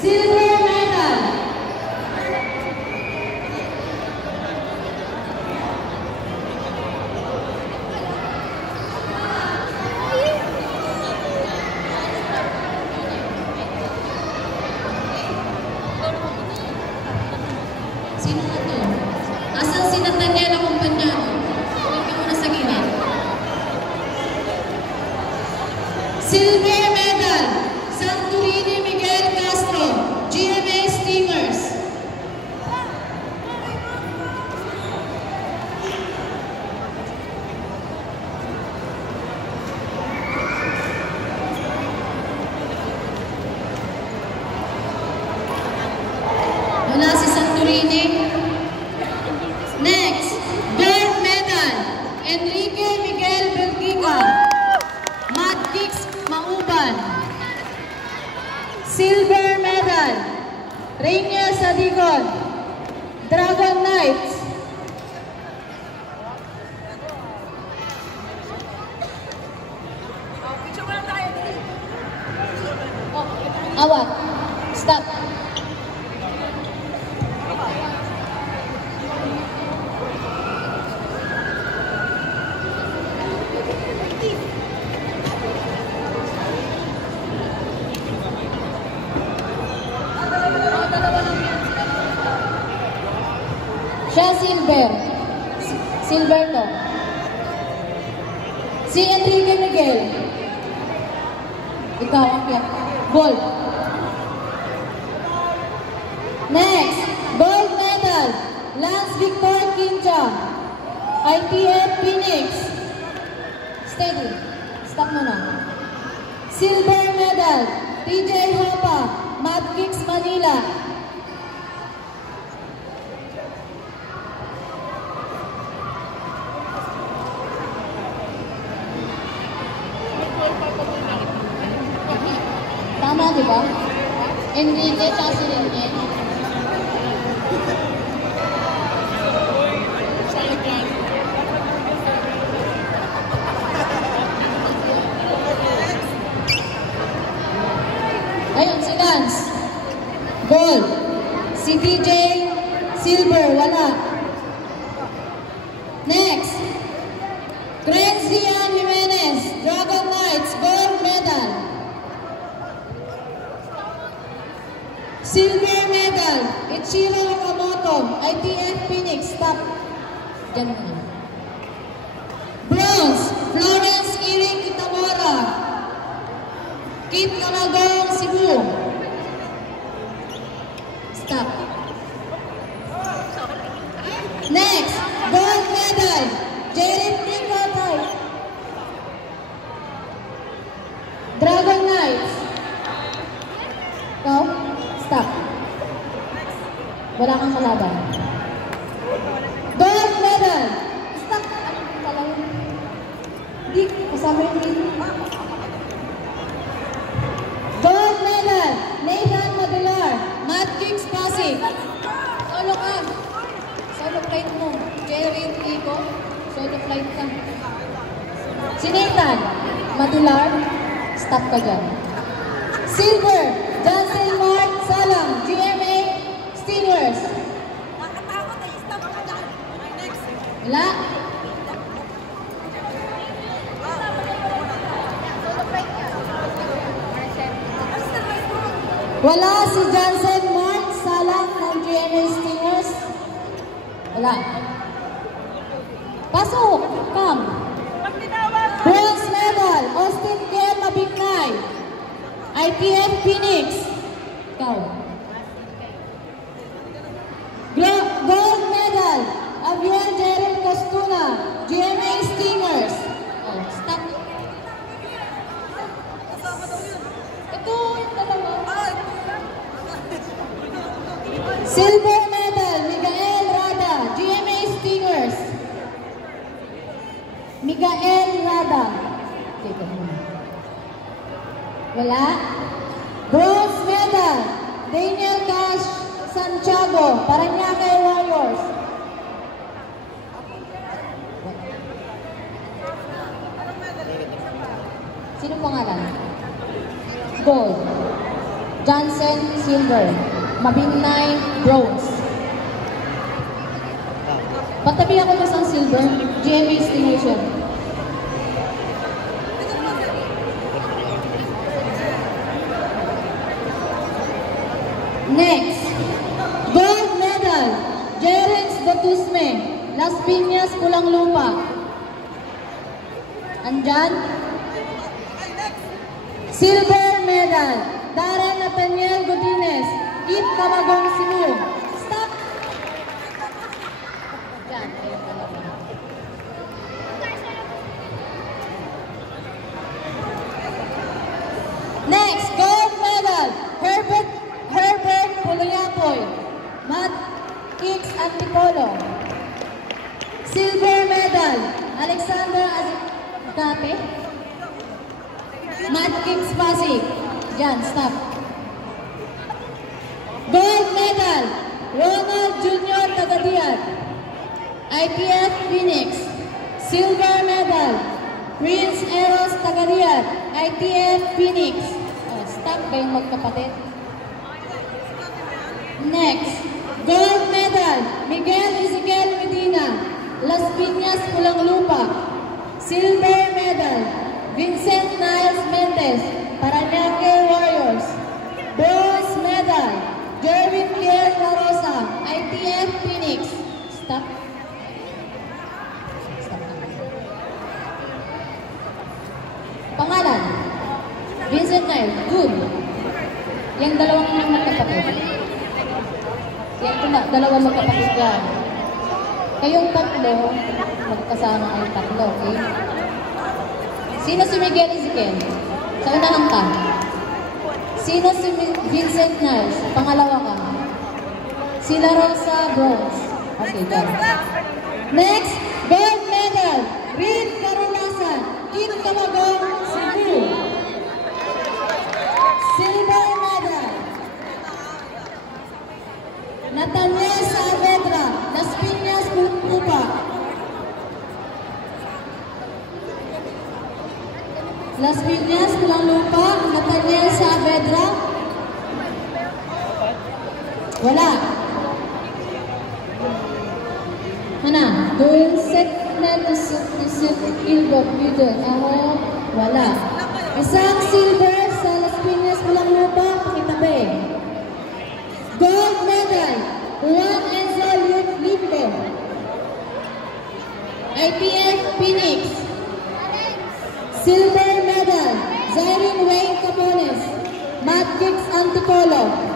Silver medal. Sino na to? Asan si Nathaniel Acompañado? Huwag ka muna sa gilid. Silver medal. Santorini Miguel Castro, GMA Stingers. Wala si Santorini. Next, gold medal, Enrique Miguel Belgica, Mad Kicks Mauban. Silver medal, Rainier Sadigon, Dragon Knights. Awat, stop. Siya silver. Silver to. Si Enrique Miguel. Ikaw ang piyak. Gold. Next, gold medal, Lance Victor Quincha, ITF Phoenix. Steady. Stop mo na. Silver medal, TJ Hapa, Mad Kicks Manila. Tama, di ba? Enrique, tsaka si Enrique. Ayun, si Lance. Gold. Si TJ, silver, wala. Next. Craig Zian Jimenez, Dragon Knights, gold medal. Silver medal, Ichiro Okamoto, ITF Phoenix, stop. Diyan mo. Bronze, Florence Iring Kitamora, Kit Kalagong, Cebu. Stop. Next, gold medal, Jared Nicotay, Dragon Knights. Go. Stop. Wala kang kalaban. Gold medal. Stop. Hindi. Kasama yung video. Gold medal. Nathan Modular. Mad Kicks Pasig. Solo ka. Solo flight mo. Jerry Rico. Solo flight ka. Si Nathan Modular. Stop ka dyan. Silver. Johnson Mark Salang, GMA Stingers. Wala. Wala si Johnson Mark Salang ng GMA Stingers. Wala. Pasok. Come. Bronze medal, Austin Ken Mabiknay. ITF Phoenix. Ikaw. Gold medal, Javier Gerald Costuna, GMA Stingers. Oh, stop. Ito yung dalawa. Silver medal, Miguel Rada, GMA Stingers. Miguel Rada. Dito muna. Wala. Bronze medal, Daniel Cash Santiago, Paranaque Warriors. Sino pangalan? Gold. Jansen, silver. Mabinay, bronze. Pagtabi ako isang silver, GMA Stimation. Next, gold medal, Jerens Batusme, Las Piñas, Pulang Lupa. Andyan. Silver medal, Darren Nathaniel Godinez, Eat Camagong, Cebu. Stop! Yan, ayun talaga. Next, gold medal, Herbert Puluyapoy, Matt X Antipolo. Silver medal, Alexander Azikate, Matt Kings Pasig. Yan, stop. Gold medal, Ronald Jr. Tagadian, IPF Phoenix. Silver medal, Prince Eros Tagadian, ITF Phoenix. Oh, stop ba yung magkapatid? Next, gold medal, Miguel Ezequiel Medina, Las Piñas, Pulang Lupa. Silver medal, Vincent Niles Mendez, Parañaque Warriors. Bronze medal, Jerwin Kier La Rosa, ITF Phoenix. Stop. Pangalan, Vincent Niles, good. Yung dalawang magkapatid. Yung dalawang magkapatid yan. Kayong tatlo, magkasama ay tatlo, okay? Sino si Miguel Ezequiel? Sa unahan ka. Sino si Vincent Niles? Pangalawa ka. Si La Rosa, bronze. Okay, done. Next, gold medal, Reed Carolasan, Kit Camagong, Cebu. Silver medal, Nathaniel Saavedra, Las Piñas, Pupa. Las Piñas, Pulang Lupa, Nathaniel Saavedra. Wala. Mana? Dulcet na dulcet ilbog yun. Ako, wala. Isang silver sa Las Piñas, Pulang Lupa, pakitabi. Gold medal, Juan Enzo Libre, IPF Phoenix. Silver medal, Zyrene Wayne Capones, Matt Kicks Antipolo.